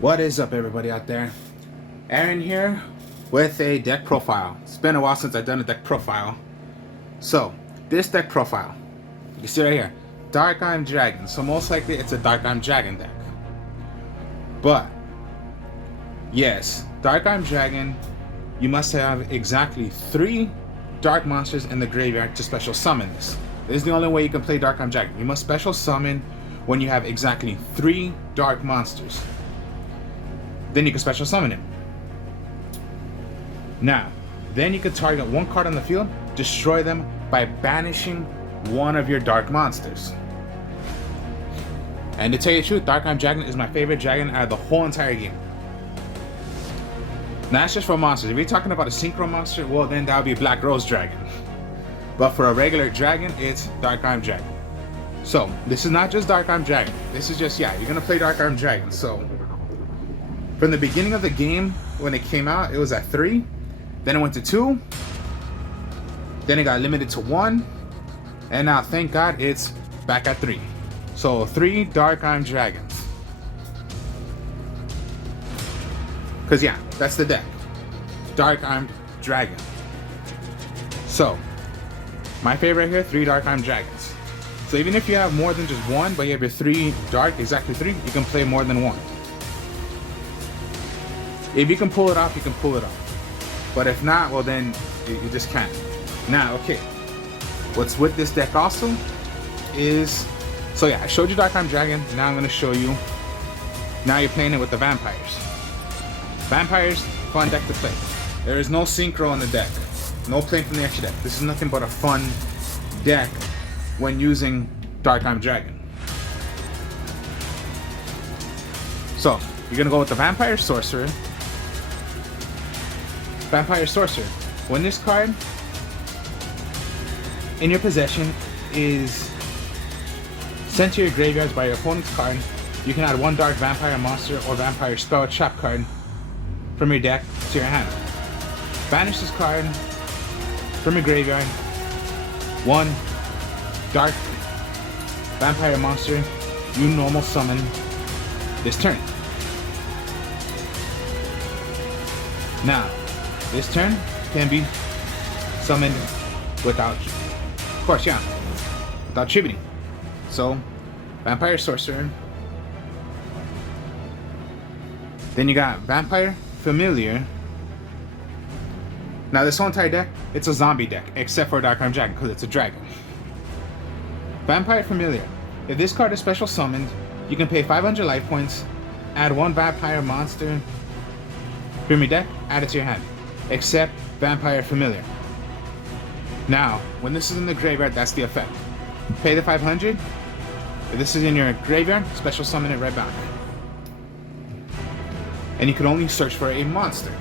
What is up, everybody out there? Aaron here with a deck profile. It's been a while since I've done a deck profile. So, this deck profile, you can see right here, Dark Arm Dragon. So most likely it's a Dark Arm Dragon deck. But, yes, Dark Arm Dragon, you must have exactly 3 Dark Monsters in the graveyard to special summon this. This is the only way you can play Dark Arm Dragon. You must special summon when you have exactly 3 Dark Monsters. Then you can special summon him. Now, then you can target 1 card on the field, destroy them by banishing 1 of your Dark Monsters. And to tell you the truth, Dark Arm Dragon is my favorite dragon out of the whole entire game. Now that's just for monsters. If you're talking about a synchro monster, well then that would be Black Rose Dragon. But for a regular dragon, it's Dark Arm Dragon. So, this is not just Dark Arm Dragon. This is just, you're gonna play Dark Arm Dragon. So, from the beginning of the game, when it came out, it was at 3. Then it went to 2. Then it got limited to 1. And now, thank God, it's back at 3. So, 3 Dark Arm Dragons. Because, that's the deck. Dark Armed Dragon. So, my favorite here, 3 Dark Armed Dragons. So, even if you have more than just 1, but you have your 3 dark, exactly 3, you can play more than 1. If you can pull it off, you can pull it off. But if not, well then, you just can't. Now, okay. What's with this deck also is... So I showed you Dark Arm Dragon. Now I'm going to show you... Now you're playing it with the Vampires. Vampires, fun deck to play. There is no synchro on the deck. No playing from the extra deck. This is nothing but a fun deck when using Dark Arm Dragon. So, you're going to go with the Vampire Sorcerer. Vampire Sorcerer. When this card in your possession is sent to your graveyards by your opponent's card, you can add 1 Dark Vampire Monster or Vampire Spell or Trap card from your deck to your hand. Banish this card from your graveyard. 1 Dark Vampire Monster you normal summon this turn. Now, this turn can be summoned without, of course, without tributing. So, Vampire Sorcerer. Then you got Vampire Familiar. Now, this whole entire deck, it's a zombie deck, except for Dark Arm Dragon, because it's a dragon. Vampire Familiar. If this card is special summoned, you can pay 500 life points, add 1 Vampire Monster from your deck, add it to your hand. Except Vampire Familiar. Now, when this is in the graveyard, that's the effect. Pay the 500. If this is in your graveyard, special summon it right back. And you can only search for a monster.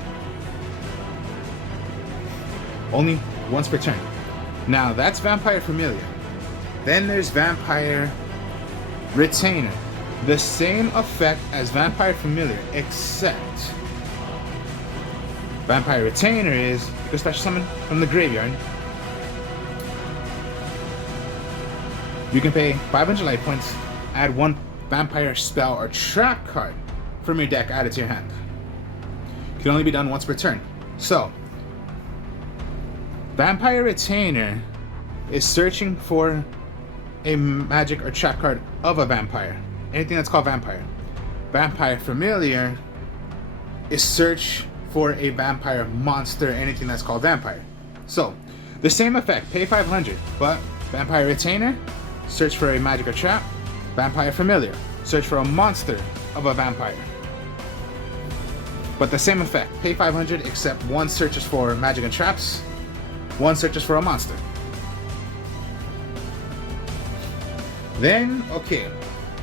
Only once per turn. Now, that's Vampire Familiar. Then there's Vampire Retainer. The same effect as Vampire Familiar, except Vampire Retainer is you can special summon from the graveyard. You can pay 500 life points, add 1 Vampire Spell or Trap card from your deck added to your hand. It can only be done once per turn. So, Vampire Retainer is searching for a magic or trap card of a vampire. Anything that's called vampire. Vampire Familiar is search for a vampire monster, anything that's called vampire. So, the same effect, pay 500, but Vampire Retainer, search for a magic or trap. Vampire Familiar, search for a monster of a vampire. But the same effect, pay 500, except 1 searches for magic and traps, 1 searches for a monster. Then, okay,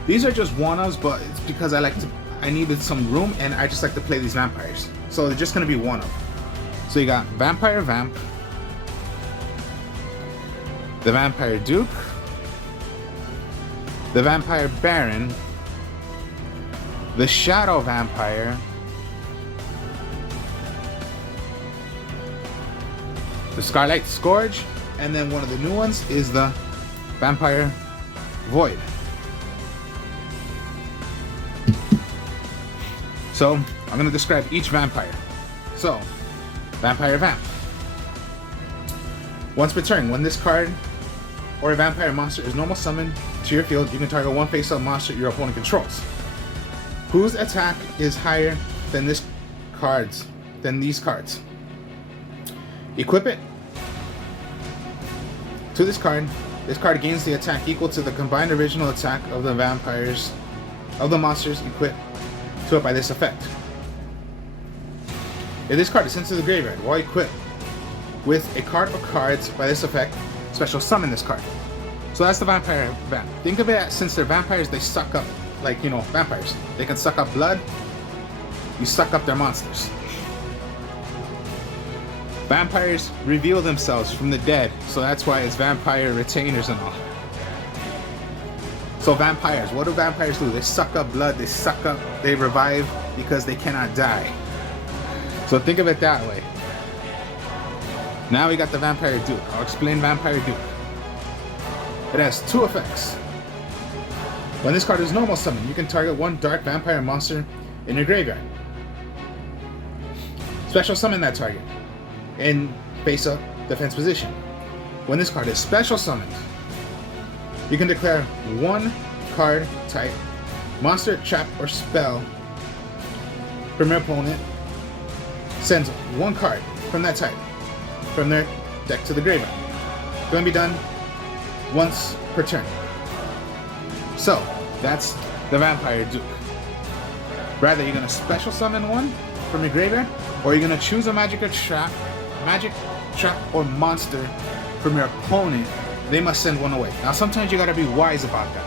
these are just one-offs, but it's because I needed some room, and I just like to play these vampires. So they're just gonna be one-off. So you got Vampire Vamp, the Vampire Duke, the Vampire Baron, the Shadow Vampire, the Scarlet Scourge, and then one of the new ones is the Vampire Void. So I'm going to describe each vampire. So, Vampire Vamp. Once per turn, when this card or a vampire monster is normal summoned to your field, you can target one face-up monster your opponent controls, whose attack is higher than these cards. Equip it to this card. This card gains the attack equal to the combined original attack of the monsters equipped to it by this effect. If this card is sent to the graveyard while equipped with a card or cards by this effect, special summon this card. So that's the Vampire Vamp. Think of it as, since they're vampires, they suck up, like, you know, vampires. They can suck up blood. You suck up their monsters. Vampires reveal themselves from the dead, so that's why it's vampire retainers and all. So vampires, what do vampires do? They suck up blood, they revive because they cannot die. So think of it that way. Now we got the Vampire Duke. I'll explain Vampire Duke. It has two effects. When this card is normal summon, you can target one dark vampire monster in your graveyard. Special summon that target in face-up defense position. When this card is special summoned, you can declare one card type, monster, trap, or spell from your opponent. Sends one card from that type from their deck to the graveyard. It's going to be done once per turn. So that's the Vampire Duke. Rather, you're going to special summon one from your graveyard, or you're going to choose a magic trap, or monster from your opponent. They must send one away. Now, sometimes you got to be wise about that,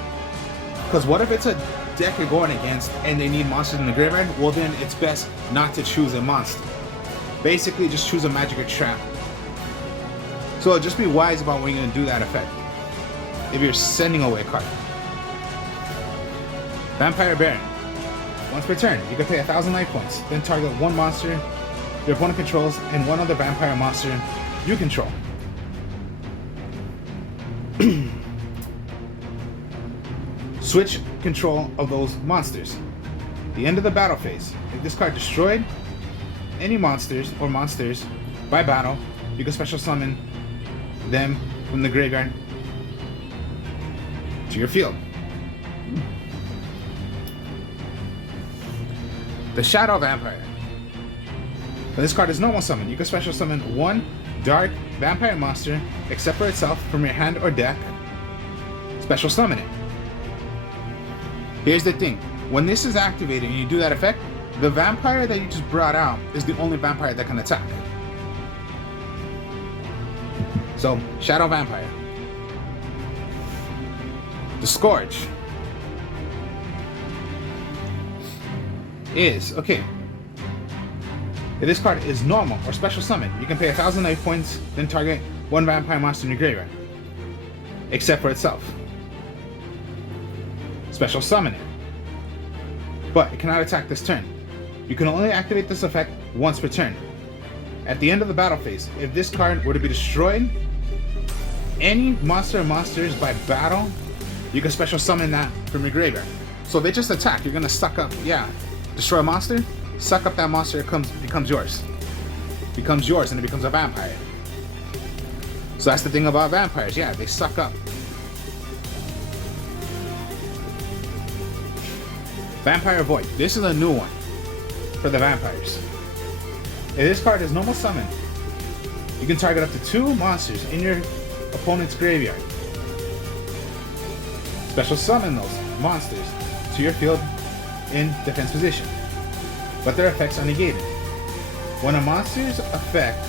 because what if it's a deck you're going against and they need monsters in the graveyard? Well, then it's best not to choose a monster. Basically, just choose a magic or trap. So just be wise about when you're going to do that effect if you're sending away a card. Vampire Baron. Once per turn, you can pay 1,000 life points, then target one monster your opponent controls and one other vampire monster you control. Switch control of those monsters. The end of the battle phase. If this card destroyed any monsters by battle, you can special summon them from the graveyard to your field. The Shadow Vampire. When this card is normal summon, you can special summon one dark vampire monster except for itself from your hand or deck. Special summon it. Here's the thing. When this is activated and you do that effect, the vampire that you just brought out is the only vampire that can attack. So, Shadow Vampire. The Scourge is, okay, if this card is normal or special summon, you can pay 1,000 life points, then target one vampire monster in your graveyard, except for itself. Special summon it. But it cannot attack this turn. You can only activate this effect once per turn. At the end of the battle phase, if this card were to be destroyed, any monster or monsters by battle, you can special summon that from your graveyard. So if they just attack, you're gonna suck up, destroy a monster, suck up that monster, it becomes yours. Becomes yours and it becomes a vampire. So that's the thing about vampires, they suck up. Vampire Void. This is a new one for the vampires. If this card is normal summon, you can target up to 2 monsters in your opponent's graveyard. Special summon those monsters to your field in defense position, but their effects are negated. When a monster's effect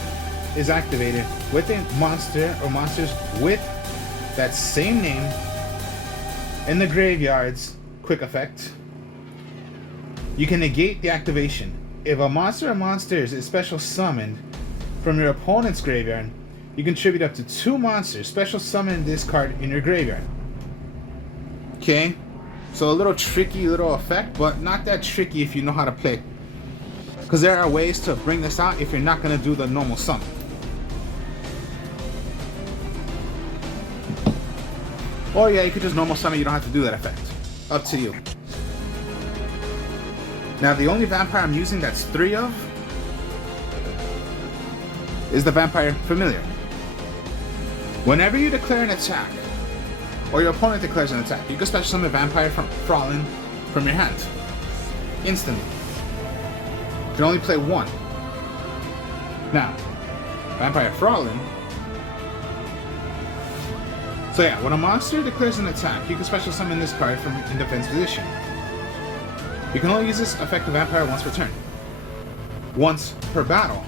is activated with a monster or monsters with that same name in the graveyard's quick effect, you can negate the activation. If a monster or monsters is special summoned from your opponent's graveyard, you contribute up to 2 monsters. Special summon this card in your graveyard. Okay, so a little tricky little effect, but not that tricky if you know how to play. Because there are ways to bring this out if you're not going to do the normal summon. Or yeah, you could just normal summon, you don't have to do that effect. Up to you. Now the only vampire I'm using that's 3 of is the Vampire Familiar. Whenever you declare an attack, or your opponent declares an attack, you can special summon a Vampire Fraulein from your hand. Instantly. You can only play 1. Now, Vampire Fraulein. So yeah, when a monster declares an attack, you can special summon this card from in defense position. You can only use this effective vampire once per turn. Once per battle.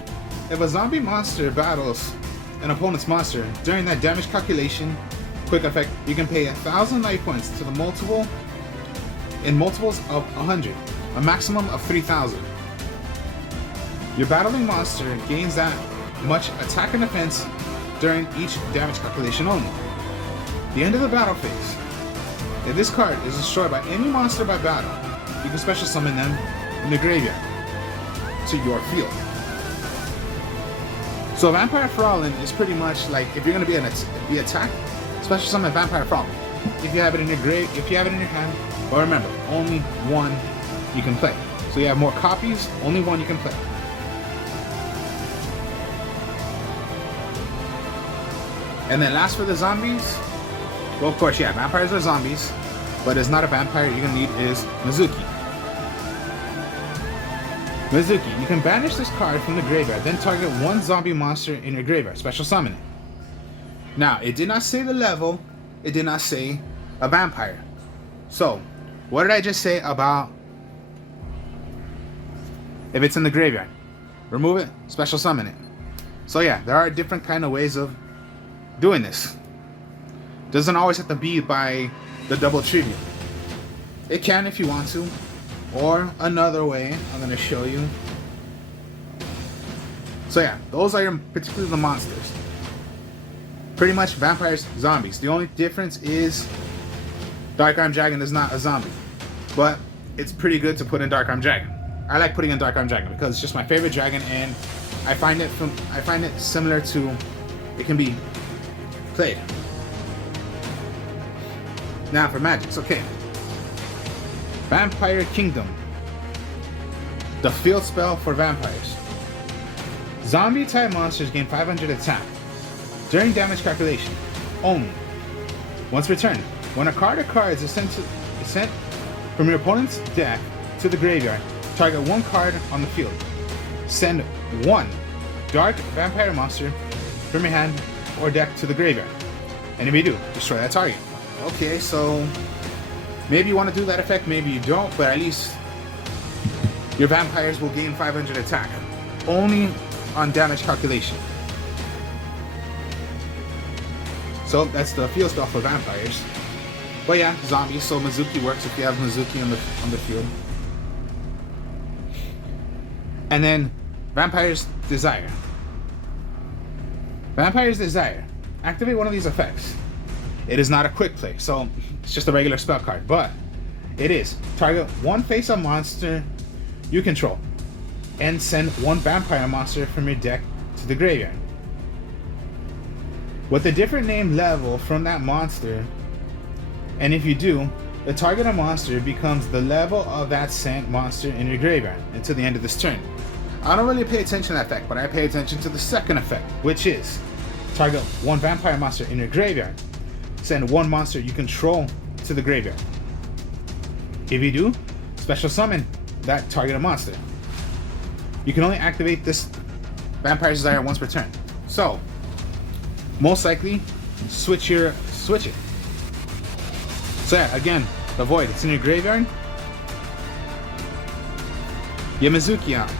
If a zombie monster battles an opponent's monster, during that damage calculation, quick effect, you can pay 1,000 life points to the multiple in multiples of 100, a maximum of 3,000. Your battling monster gains that much attack and defense during each damage calculation only. The end of the battle phase. If this card is destroyed by any monster by battle, you can special summon them in the graveyard to your field. So Vampire Fraulein is pretty much like if you're going to be attacked, special summon Vampire Fraulein. If you have it in your if you have it in your hand, but remember, only 1 you can play. So you have more copies, only 1 you can play. And then last for the zombies, well of course yeah, vampires are zombies, but it's not a vampire you're going to need is Mizuki. Mizuki, you can banish this card from the graveyard, then target 1 zombie monster in your graveyard, special summon it. Now, it did not say the level, it did not say a vampire. So, what did I just say about if it's in the graveyard? Remove it, special summon it. So yeah, there are different kind of ways of doing this. Doesn't always have to be by the double tribute. It can if you want to. Or another way, I'm going to show you. So yeah, those are particularly the monsters. Pretty much vampires, zombies. The only difference is Dark Arm Dragon is not a zombie. But it's pretty good to put in Dark Arm Dragon. I like putting in Dark Arm Dragon because it's just my favorite dragon, and I find it similar to it can be played. Now for magics, okay. Vampire Kingdom. The field spell for vampires. Zombie type monsters gain 500 attack during damage calculation only. Once per turn, when a card or cards is sent from your opponent's deck to the graveyard, target 1 card on the field. Send 1 dark vampire monster from your hand or deck to the graveyard. And if you do, destroy that target. Okay, so maybe you want to do that effect, maybe you don't, but at least your vampires will gain 500 attack. Only on damage calculation. So that's the field spell for vampires. But yeah, zombies, so Mizuki works if you have Mizuki on the field. And then Vampire's Desire. Vampire's Desire. Activate one of these effects. It is not a quick play, so it's just a regular spell card, but it is. Target 1 face-up monster you control, and send 1 vampire monster from your deck to the graveyard. With a different name level from that monster, and if you do, the targeted monster becomes the level of that sent monster in your graveyard until the end of this turn. I don't really pay attention to that effect, but I pay attention to the second effect, which is target 1 vampire monster in your graveyard. Send 1 monster you control to the graveyard. If you do, special summon that targeted monster. You can only activate this Vampire's Desire once per turn. So, most likely, switch it. So yeah, again, the Void, it's in your graveyard. Your Mizuki out.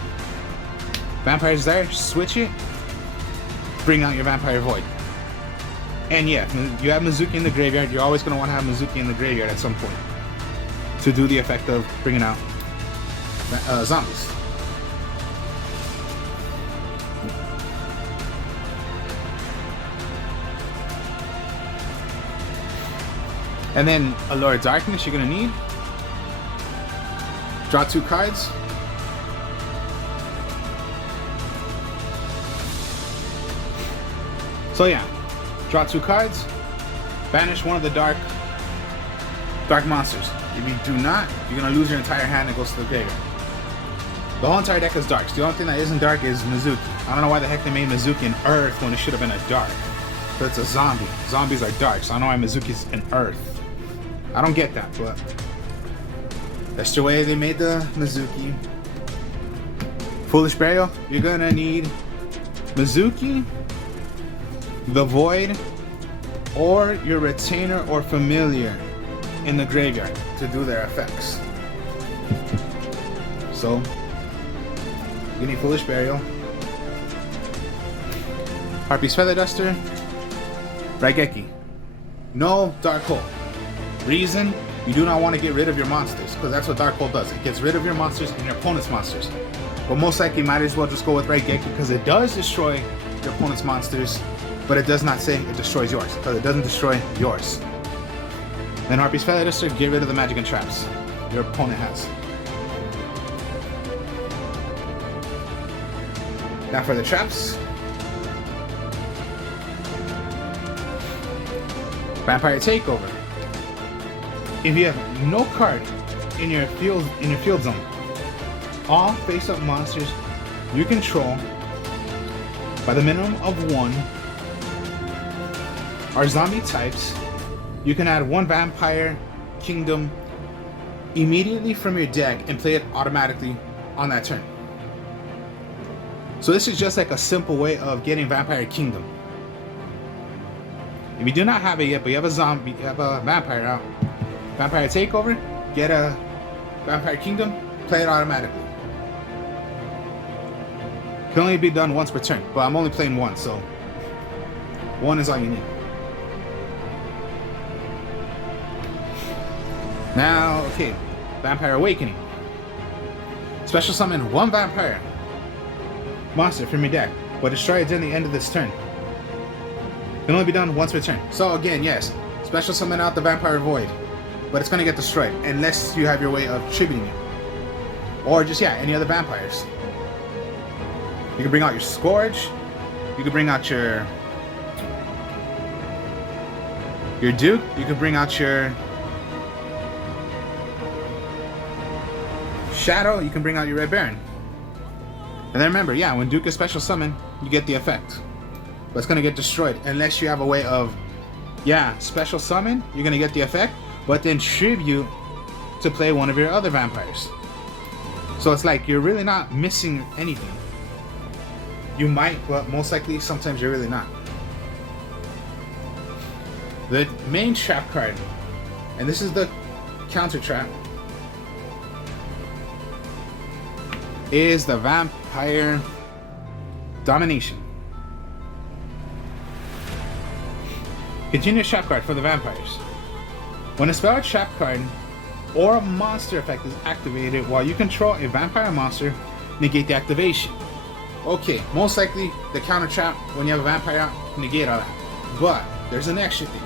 Vampire's Desire, switch it. Bring out your Vampire Void. And yeah, you have Mizuki in the graveyard, you're always going to want to have Mizuki in the graveyard at some point to do the effect of bringing out zombies. And then Allure Darkness you're going to need. Draw 2 cards. So yeah, draw 2 cards, banish one of the dark dark monsters. If you do not, you're gonna lose your entire hand and goes to the graveyard. The whole entire deck is darks. The only thing that isn't dark is Mizuki. I don't know why the heck they made Mizuki an earth when it should have been a dark. But it's a zombie. Zombies are dark, so I don't know why Mizuki's an earth. I don't get that, but that's the way they made the Mizuki. Foolish Burial, you're gonna need Mizuki, the Void, or your Retainer or Familiar in the graveyard to do their effects. So, you need Foolish Burial, Harpy's Feather Duster, Raigeki. No Dark Hole. Reason, you do not want to get rid of your monsters, because that's what Dark Hole does. It gets rid of your monsters and your opponent's monsters. But most likely, might as well just go with Raigeki, because it does destroy your opponent's monsters, but it does not say it destroys yours, because it doesn't destroy yours. Then Harpy's Feather Duster, get rid of the magic and traps your opponent has. Now for the traps. Vampire Takeover. If you have no card in your field zone, all face-up monsters you control by the minimum of 1 are zombie types. You can add 1 Vampire Kingdom immediately from your deck and play it automatically on that turn. So this is just like a simple way of getting Vampire Kingdom. If you do not have it yet, but you have a zombie, you have a vampire out, Vampire Takeover, get a Vampire Kingdom, play it automatically. Can only be done once per turn, but I'm only playing 1, so 1 is all you need. Now, okay, Vampire Awakening. Special summon 1 vampire monster from your deck, but destroy it at the end of this turn. Can only be done once per turn. So again, yes, special summon out the Vampire Void, but it's gonna get destroyed unless you have your way of tributing it, or just any other vampires. You can bring out your Scourge. You can bring out your Duke. You can bring out your Shadow. You can bring out your Red Baron. And then remember, when Duke is special summon, you get the effect. But it's gonna get destroyed unless you have a way of, special summon, you're gonna get the effect, but then tribute to play one of your other vampires. So it's like you're really not missing anything. You might, but most likely sometimes you're really not. The main trap card, and this is the counter trap, is the Vampire Domination. Continuous trap card for the vampires. When a spell or trap card or a monster effect is activated while you control a vampire monster, negate the activation. Okay, most likely the counter trap when you have a vampire out, negate all that. But there's an extra thing.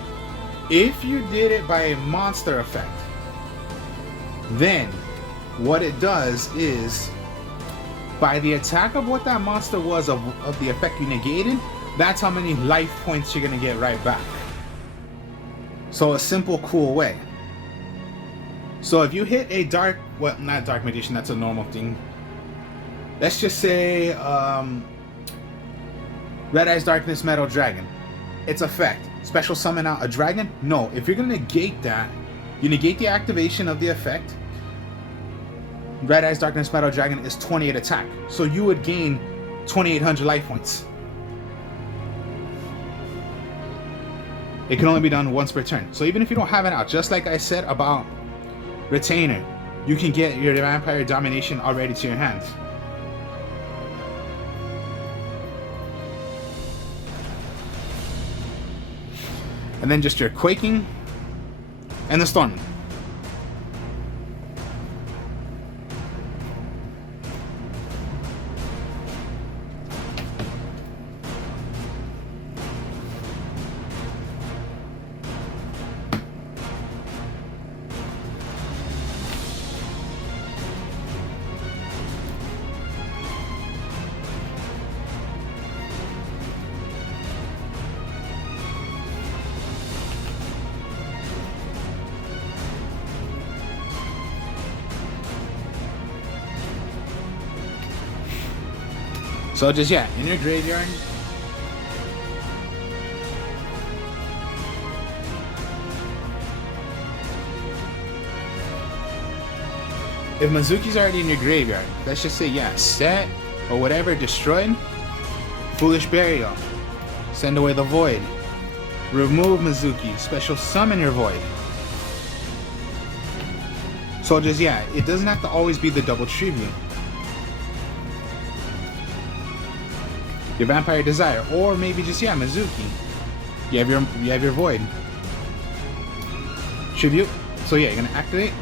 If you did it by a monster effect, then what it does is, by the attack of what that monster was of the effect you negated, that's how many life points you're gonna get right back. So a simple, cool way. So if you hit a not Dark Magician, that's a normal thing. Let's just say Red Eyes Darkness Metal Dragon. Its effect, special summon out a dragon? No, if you're gonna negate that, you negate the activation of the effect. Red Eyes Darkness Metal Dragon is 28 attack, so you would gain 2,800 life points. It can only be done once per turn. So even if you don't have it out, just like I said about Retainer, you can get your Vampire Domination already to your hands. And then just your Quaking and the Storming. So just, yeah, in your graveyard, if Mizuki's already in your graveyard, let's just say, yeah, set or whatever, destroyed, Foolish Burial, send away the Void, remove Mizuki, special summon your Void. So just, yeah, it doesn't have to always be the double tribute. Your Vampire Desire, or maybe just, yeah, Mizuki. You have your Void. Tribute. So yeah, you're gonna activate.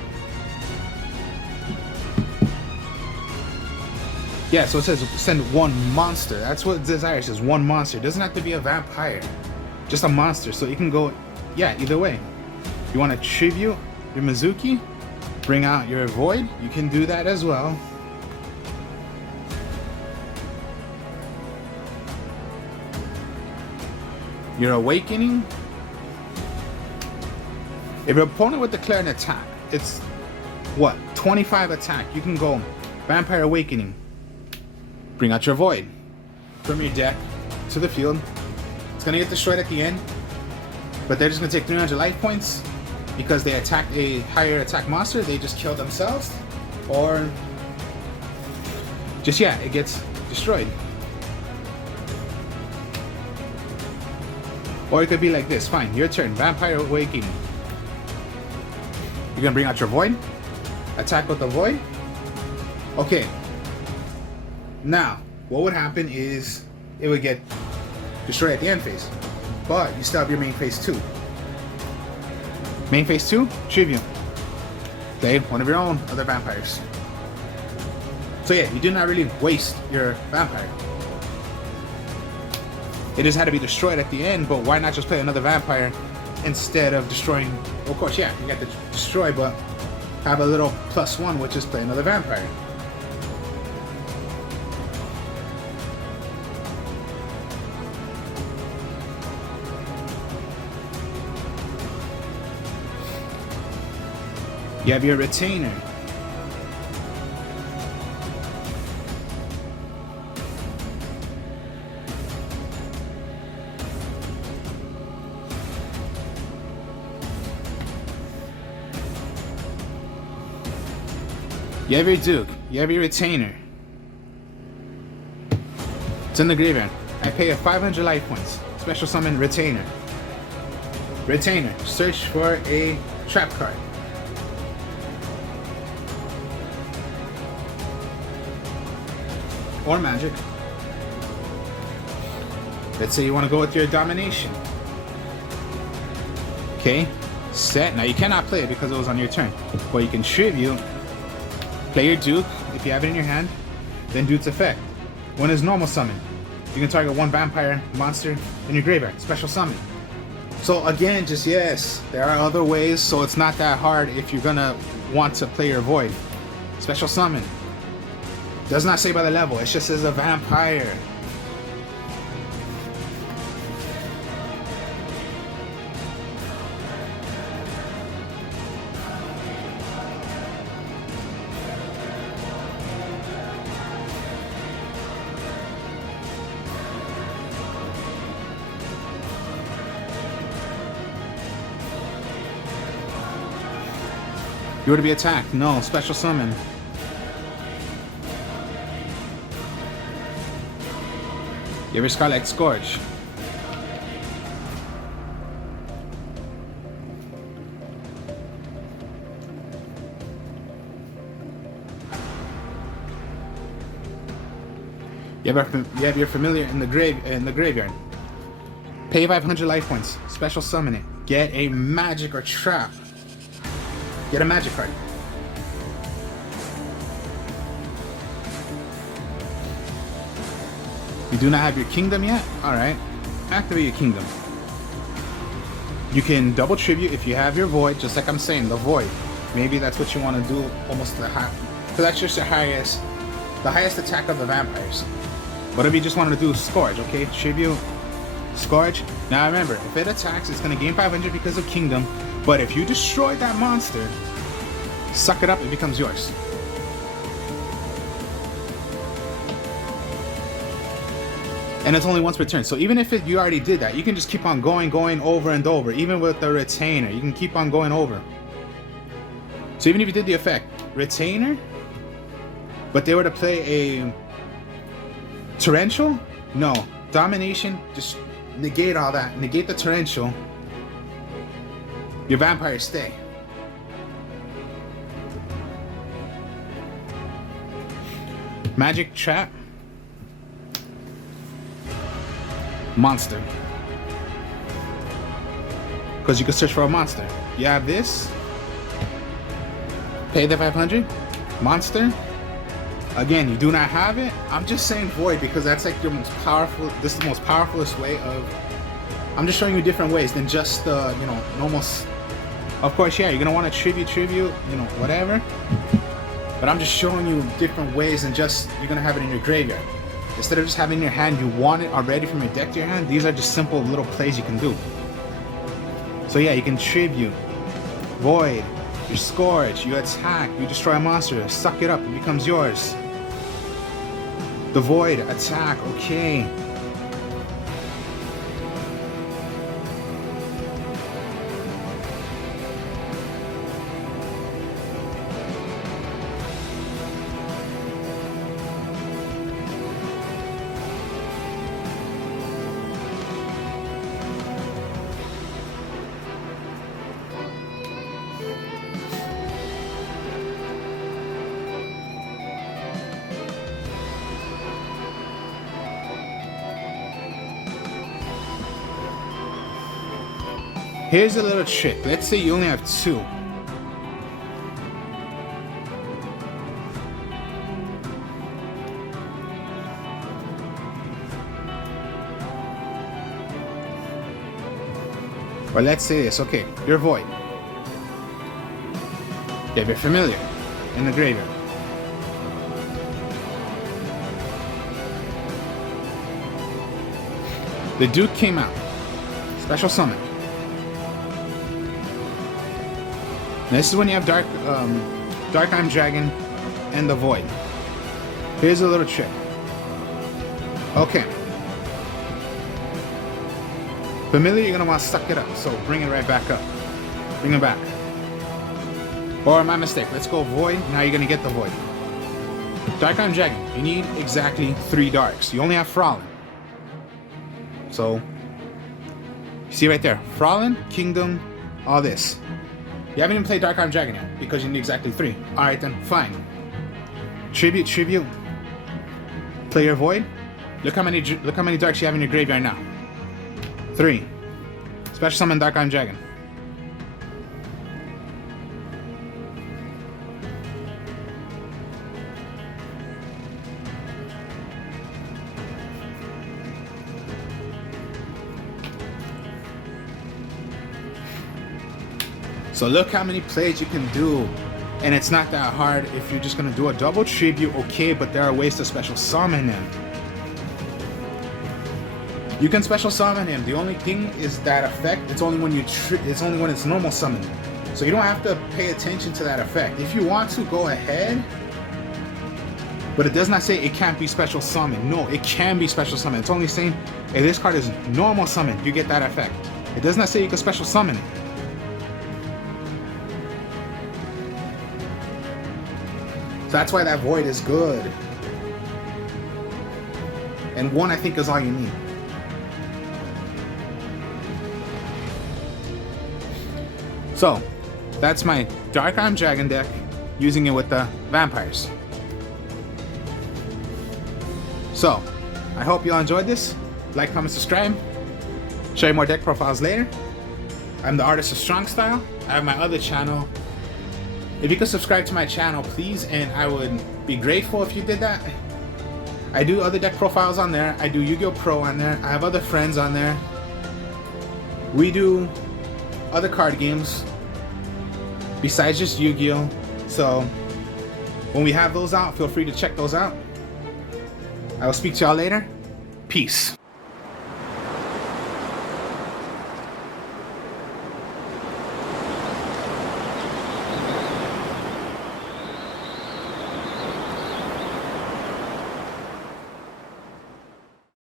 Yeah, so it says send one monster. That's what Desire says, one monster. It doesn't have to be a vampire. Just a monster. So you can go, yeah, either way. You want to tribute your Mizuki, bring out your Void, you can do that as well. Your Awakening. If your opponent would declare an attack, it's what? 25 attack. You can go Vampire Awakening. Bring out your Void from your deck to the field. It's gonna get destroyed at the end, but they're just gonna take 300 life points because they attacked a higher attack monster. They just kill themselves, or just, yeah, it gets destroyed. Or it could be like this. Fine, your turn. Vampire Awakening. You're gonna bring out your Void, attack with the Void. Okay. Now, what would happen is it would get destroyed at the end phase, but you still have your main phase 2. Main phase 2, tribute. Play one of your own other vampires. So yeah, you do not really waste your vampire. It just had to be destroyed at the end, but why not just play another vampire instead of destroying? Well, of course, yeah, you get to destroy, but have a little +1, which is play another vampire. You have your Retainer. You have your Duke. You have your Retainer. It's in the graveyard. I pay a 500 life points. Special summon Retainer. Retainer. Search for a trap card. Or magic. Let's say you want to go with your Domination. Okay, set. Now you cannot play it because it was on your turn, but you can tribute. Play your Duke if you have it in your hand, then Duke's effect. When it's normal summon, you can target one vampire monster in your graveyard. Special summon. So again, just yes, there are other ways, so it's not that hard if you're gonna want to play your Void. Special summon. Does not say by the level, it just says a vampire. You were to be attacked. No, special summon. You have your Scarlet Scourge. You have your familiar in the graveyard. Pay 500 life points. Special summon it. Get a magic or trap. Get a magic card. You do not have your kingdom yet? Alright. Activate your kingdom. You can double tribute if you have your Void, just like I'm saying, the Void. Maybe that's what you want to do, almost the high. Because that's just the highest attack of the vampires. But if you just want to do Scourge, okay? Tribute, Scourge. Now remember, if it attacks, it's going to gain 500 because of kingdom. But if you destroy that monster, suck it up, it becomes yours. And it's only once per turn. So even if you already did that, you can just keep on going over and over. Even with the retainer, you can keep on going over. So even if you did the effect retainer, but they were to play a torrential, no, domination, just negate all that, negate the torrential, your vampires stay. Magic trap, monster, because you can search for a monster. You have this, pay the 500, monster. Again, you do not have it. I'm just saying void because that's like your most powerful. This is the most powerfulest way of. I'm just showing you different ways than just you know, normal. Of course, yeah, you're gonna want to tribute, you know, whatever. But I'm just showing you different ways than just you're gonna have it in your graveyard. Instead of just having it in your hand, you want it already from your deck to your hand. These are just simple little plays you can do. So yeah, you can tribute, void, you scourge, you attack, you destroy a monster, suck it up, it becomes yours. The void, attack, okay. Here's a little trick. Let's say you only have 2. Or let's say this, okay, you're void. You have your familiar in the graveyard. The Duke came out. Special summon. This is when you have Dark Arm Dragon and the Void. Here's a little trick. Okay. Familiar, you're gonna want to suck it up, so bring it right back up. Bring it back. Or my mistake, let's go Void, now you're gonna get the Void. Dark Arm Dragon, you need exactly 3 darks. You only have Frolin. So, you see right there, Frolin, Kingdom, all this. You haven't even played Dark Arm Dragon yet, because you need exactly 3. Alright then, fine. Tribute. Play your Void. Look how many darks you have in your graveyard now. 3. Special summon Dark Arm Dragon. So look how many plays you can do, and it's not that hard. If you're just gonna do a double tribute, okay, but there are ways to special summon him. You can special summon him. The only thing is that effect. It's only when it's normal summon. So you don't have to pay attention to that effect. If you want to, go ahead. But it does not say it can't be special summon. No, it can be special summon. It's only saying if this card is normal summon, you get that effect. It does not say you can special summon it. That's why that Void is good. And 1, I think, is all you need. So, that's my Dark Arm Dragon deck, using it with the vampires. So, I hope you all enjoyed this. Like, comment, subscribe. Show you more deck profiles later. I'm the artist of Strong Style. I have my other channel. If you could subscribe to my channel, please, and I would be grateful if you did that. I do other deck profiles on there. I do Yu-Gi-Oh! Pro on there. I have other friends on there. We do other card games besides just Yu-Gi-Oh! So when we have those out, feel free to check those out. I will speak to y'all later. Peace.